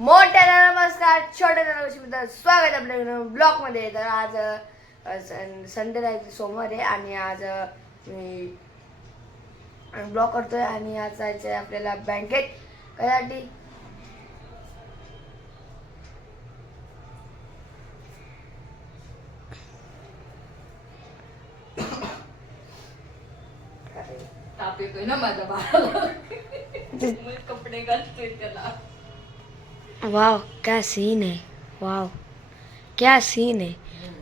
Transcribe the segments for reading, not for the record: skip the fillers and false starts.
मोठ्या नमस्कार, छोट्या नमस्कार, स्वागत आपल्या ब्लॉग मध्ये. तर आज संडे आहे, सोमवार आहे आणि आज मी ब्लॉग करतोय आणि आज जायचं आहे आपल्याला बँकेत कशासाठी. ताप येतोय ना माझ्या बाळाला. कपडे घालतोय त्याला. वाव क्या सीन है, वाव क्या सीन है.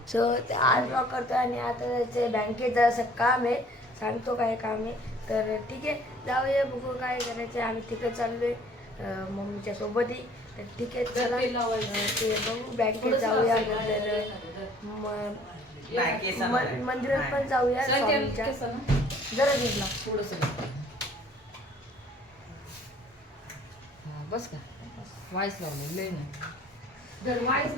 सो आज ब्लॉग करतोय आणि आता जायचं बँकेत. जरासं काम आहे, सांगतो काय काम आहे. तर ठीक आहे, जाऊया बघू काय करायचं. आम्ही तिकडे चाललोय मम्मीच्या सोबतही. तर ठीक आहे, चला ते बघू बँकेत जाऊया. मंदिरात पण जाऊया स्वामीच्या. जरा घेतला थोडस बस का वाईस लावलं लय नाही वाईस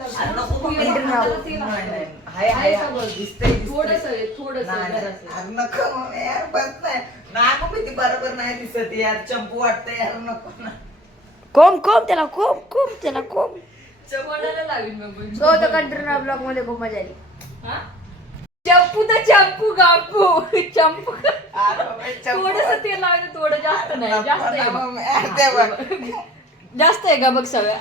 बरोबर नाही दिसत यार. चंपू वाटतंय यार. नको ना. कोम कोम त्याला कोम कोम त्याला कोम. चवणाला लावीन मग. सो तर कंटिन्यू ब्लॉग मध्ये खूप मजा आली. चंपू तर चंपू गापू चंपू थोडस ते लावलं, थोडं जास्त नाही. जास्त आहे का बघ सगळ्या.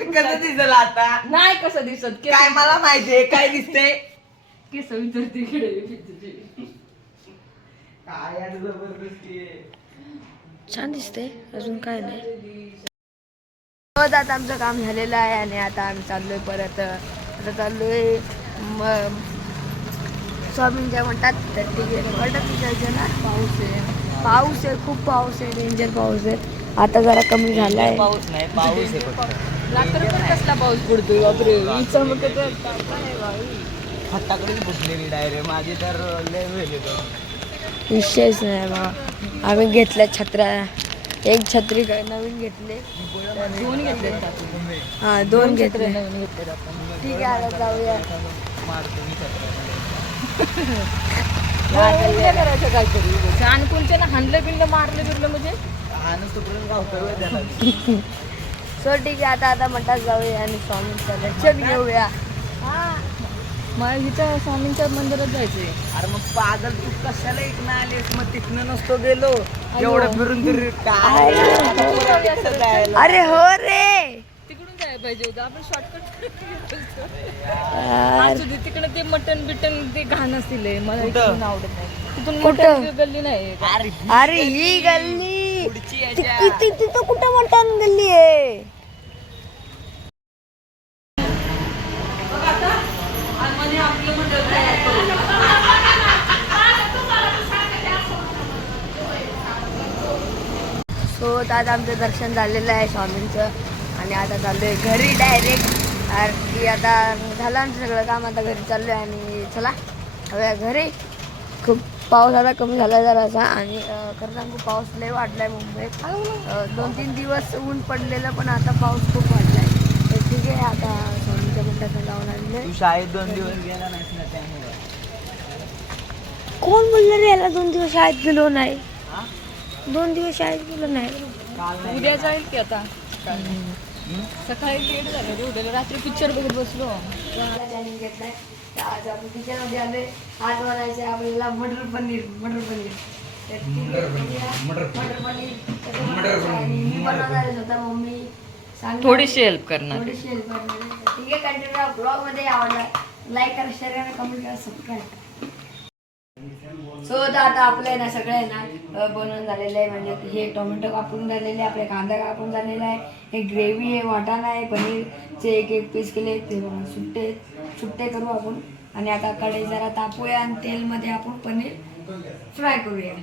कसं दिसलं आता नाही कसं दिसत काय मला माहितीये काय दिसतंय. केस विचारते काय यार जबरदस्ती आहे. छान दिसते, अजून काय नाही. आता आमचं काम झालेलं आहे आणि आता आम्ही चाललोय परत. आता चाललोय स्वामींच्या म्हणतात. तर तिकडे वाटत जायचं ना. पाऊस आहे, खूप पाऊस आहे, डेंजर पाऊस आहे. आता जरा कमी झालाय. पाऊस नाही, पाऊस आहे फक्त. रात्रभर कसला पाऊस पडतोय बापरे. हाताकडेच बसलेली डायरेक्ट. माझी तर लय वेळ येतो. विषयच नाही बा. आम्ही घेतल्या छत्र्या, एक छत्री नवीन घेतले. दोन घेतले. हा, दोन घेतले. नवीन घेतले आपण. ठीक आहे, आता जाऊया. मारतो मी करायचं काहीतरी. आणि कोणत्या हाणलं बिनलं मारलं बिरलं म्हणजे सो ठीक आहे, आता म्हणतात जाऊया आणि स्वामींचा दर्शन घेऊया. मग इथं स्वामींच्या मंदिरात जायचंय. अरे मग पागल तू कशाला इकडनं आलीस. मग तिकडनं नसतो गेलो एवढं फिरून फिरून. अरे हो रे, तिकडून जायला पाहिजे होतं आपण. शॉर्टकट तिकडे ते मटन बिटन ते घाण असतील. मला इकडून आवडत नाही. तिथून कुठं? गल्ली नाही. अरे ही गल्ली तिथं कुठं म्हणतात गल्ली आहे. सो आता आमचं दर्शन झालेलं आहे स्वामींचं आणि आता चाललोय घरी डायरेक्ट. आणि आता झालं आमचं सगळं काम. आता घरी चाललोय आणि चला हव्या घरी. खूप पाऊस आता कमी झाला जरासा आणि खरं सांगू पाऊस लय वाढलाय मुंबईत. 2-3 दिवस ऊन पडलेलं, पण आता पाऊस खूप वाढलाय. तर ठीक आहे, आता स्वामींच्या मंदिरात जाऊन आलेले. तू शाळेत 2 दिवस गेला नाहीस ना त्यामुळे. कोण बोललं रे याला 2 दिवस शाळेत गेलो नाही. 2 दिवस शाळेत गेलो नाही. उद्या जाईल की आता. सकाळी लेट झालं रे. उद्या रात्री पिक्चर बघत बसलो. घेतलाय. आज आपण किचनमध्ये आलोय. आज बनायचं आहे आपल्याला मटर पनीर. तर ठीक आहे, मटर पनीर आणि मी बनवणार आहे स्वतः. मम्मी सांगणार, थोडीशी हेल्प करणार. थोडीशी हेल्प करणार आहे. तर ठीक आहे, कंटिन्यू ब्लॉग मध्ये आवडला लाईक करा, शेअर करा, कमेंट करा, सबस्क्राईब. सो आता आपलं आहे ना सगळं आहे ना बनवून झालेलं आहे. म्हणजे हे टोमॅटो कापून झालेले आहे, आपले कांदा कापून झालेला आहे, हे ग्रेव्ही आहे, वाटाणा आहे, पनीरचे एक पीस केले ते सुट्टे करू आपण. आणि आता कढई जरा तापूया आणि तेलमध्ये आपण पनीर फ्राय करूया.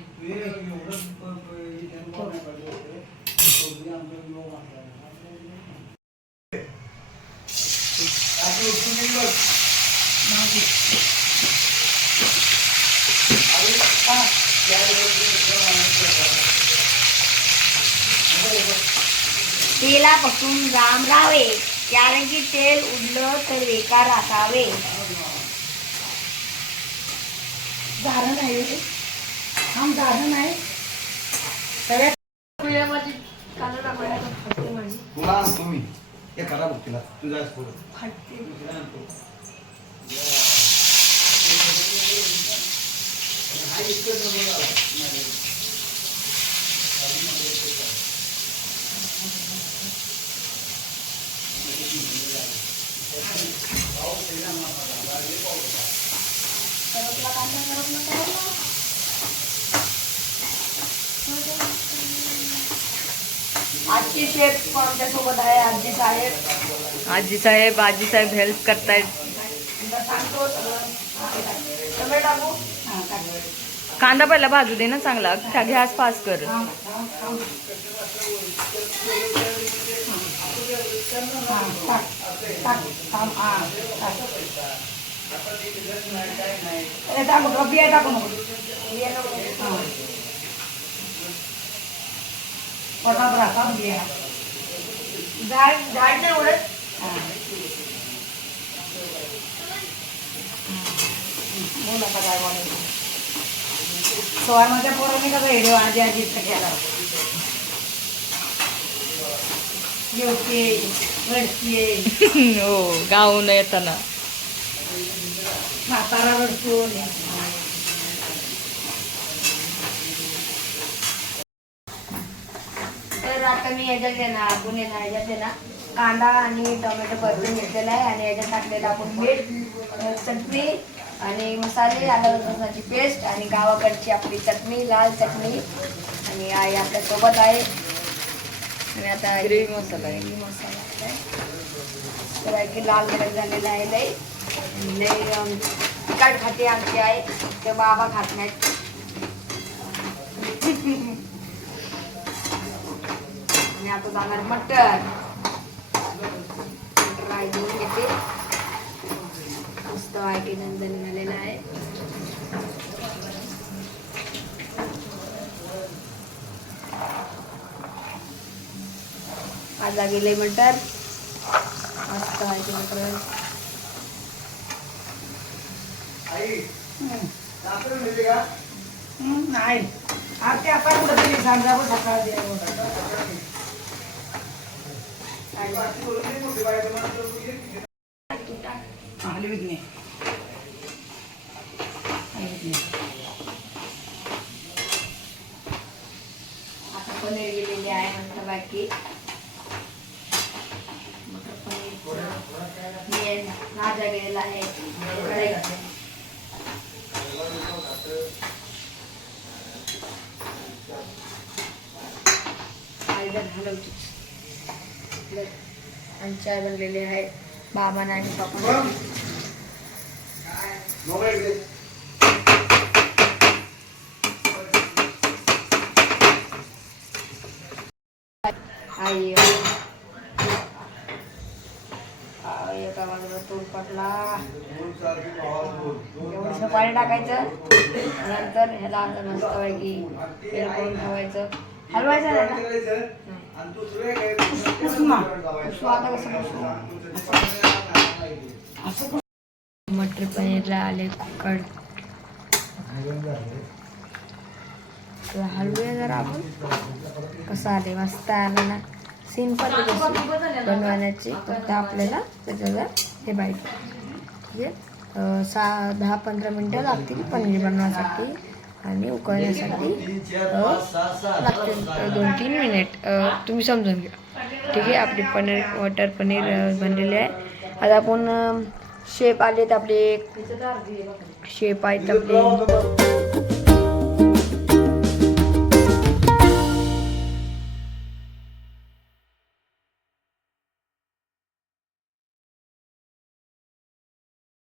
तेलापासून राम राहावे, कारण की तेल उडलं तर बेकार असावे. झालं नाही, झालं नाही. सगळ्यात कांदा टाकायला फाटते माझी. तुला आणतो मी हे करा बघ तिला तुझ्या पुढं फाटते. करपला कांदा, करपला. आजची शेफ आमच्या सोबत आहे, आजी साहेब. आजी साहेब हेल्प करतायत. नंतर सांगतो सगळं. टोमॅटो टाकू. हा, टाक. कांदा पहिला भाजू दे ना चांगला, गॅस फास्ट कर. हा, टाक. थांब, हा, टाक. अरे टाकू नको, बिया टाकू नको. बिया नको. हा. पोटात राहतात बिया. झाड नाही उडत. हा. बोला का काय बोलायचं. सुवर्णाच्या पोरांनी कसं व्हिडिओ आजी आजीचा केला. येवते, रडते, हो गाऊन येताना. म्हातारा रडतो. तर आता मी याच्यात आहे ना, आपण याच्यात आहे ना कांदा आणि टोमॅटो परतून घेतलेला आहे आणि याच्यात टाकलेलं आपण मीठ, चटणी आणि मसाले, आलं लसणाची पेस्ट आणि गावाकडची आपली चटणी, लाल चटणी. आणि आई आपल्या सोबत आहे. आणि आता ग्रेव्ही मसाला आहे. ग्रेव्ही मसाला आहे. तर आहे की लाल गडक झालेला आहे लई. लई तिखट खाते आमची आई, ते बाबा खात नाहीत. आणि आता जाणार मटर. फ्राय करून घेते. मस्त आहे की नंदन झालेला आहे. भाजा गेले मटर. मस्त आहे की मटर. नाही ते आता कुठं तरी सांगा सकाळ हलवीत नाही. आता पनीर गेलेली आहे म्हटलं बाकी. पनीर भाजा गेलेला आहे. आणि चाय बनलेले आहे बाबांना आणि पप्पा. आई एका बाजूला तूर पटला. एवढंसं पाणी टाकायचं. नंतर ह्याला मस्त पैकी तेल करून ठेवायचं. हलवायचं नाही ना. मटर पनीरला आले कड. हलवूया जरा आपण. कसं आले मस्त आलं ना. सिंपल बनवण्याची फक्त आपल्याला त्याच्यावर हे पाहिजे. म्हणजे 10-15 मिनटं लागतील पनीर बनवण्यासाठी आणि उकळण्यासाठी लागतील 2-3 मिनिट. तुम्ही समजून घ्या. ठीक आहे. आपली मटर पनीर बनलेली आहे. आता आपण शेप आलेत आपले. शेप आहेत आपले.